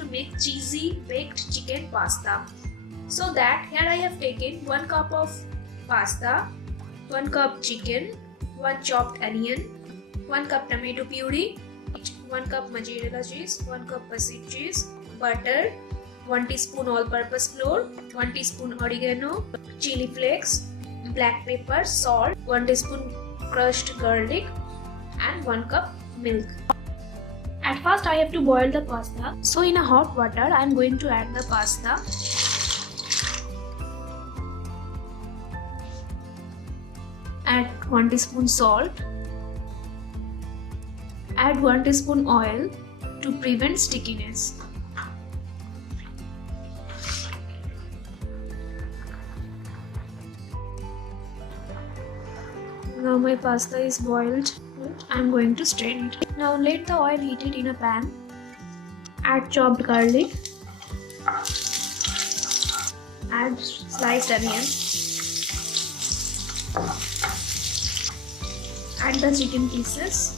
to make cheesy baked chicken pasta. So that here I have taken 1 cup of pasta, 1 cup chicken, 1 chopped onion, 1 cup tomato puree, 1 cup mozzarella cheese, 1 cup Parmesan cheese, butter, 1 teaspoon all-purpose flour, 1 teaspoon oregano, chili flakes, black pepper, salt, 1 teaspoon crushed garlic and 1 cup milk. At first I have to boil the pasta. So in a hot water I am going to add the pasta. Add 1 teaspoon salt. Add 1 teaspoon oil to prevent stickiness. Now my pasta is boiled. I am going to strain it. Now let the oil heated in a pan. Add chopped garlic. Add sliced onion. Add the chicken pieces.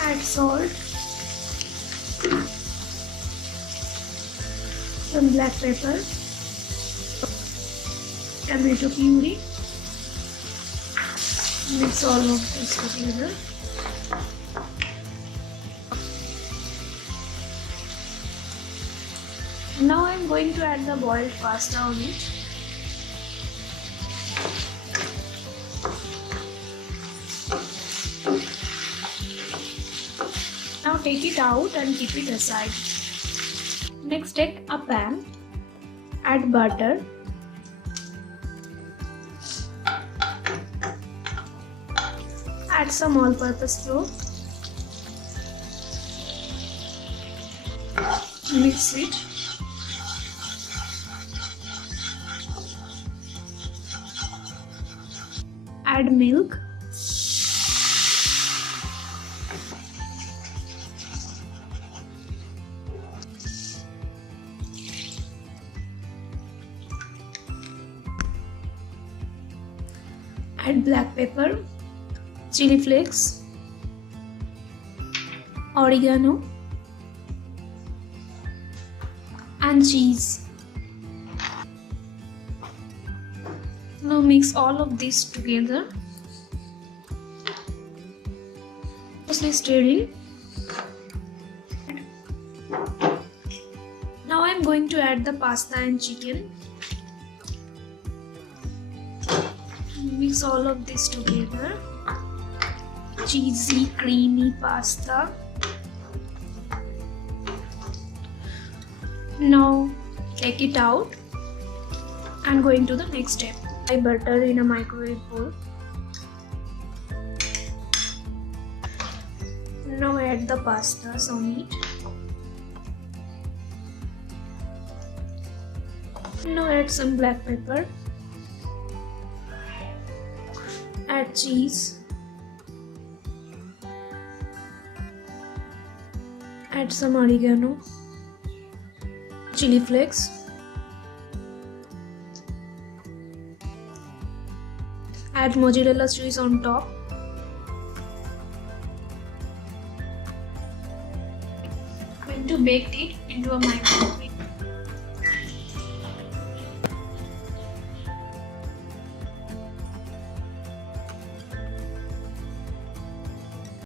Add salt. Some black pepper. Tomato puree. Mix all of this together. Now I am going to add the boiled pasta on it. Now take it out and keep it aside. Next, take a pan, add butter, add some all-purpose flour, mix it, add milk, add black pepper, chili flakes, oregano and cheese. Now mix all of this together. Closely stirring. Now I am going to add the pasta and chicken. Mix all of this together. Cheesy, creamy pasta. Now take it out and go into the next step. Fry butter in a microwave bowl. Now add the pastas on it. Now add some black pepper. Add cheese. Add some oregano, chili flakes. Add mozzarella cheese on top. Going to bake it into a microwave.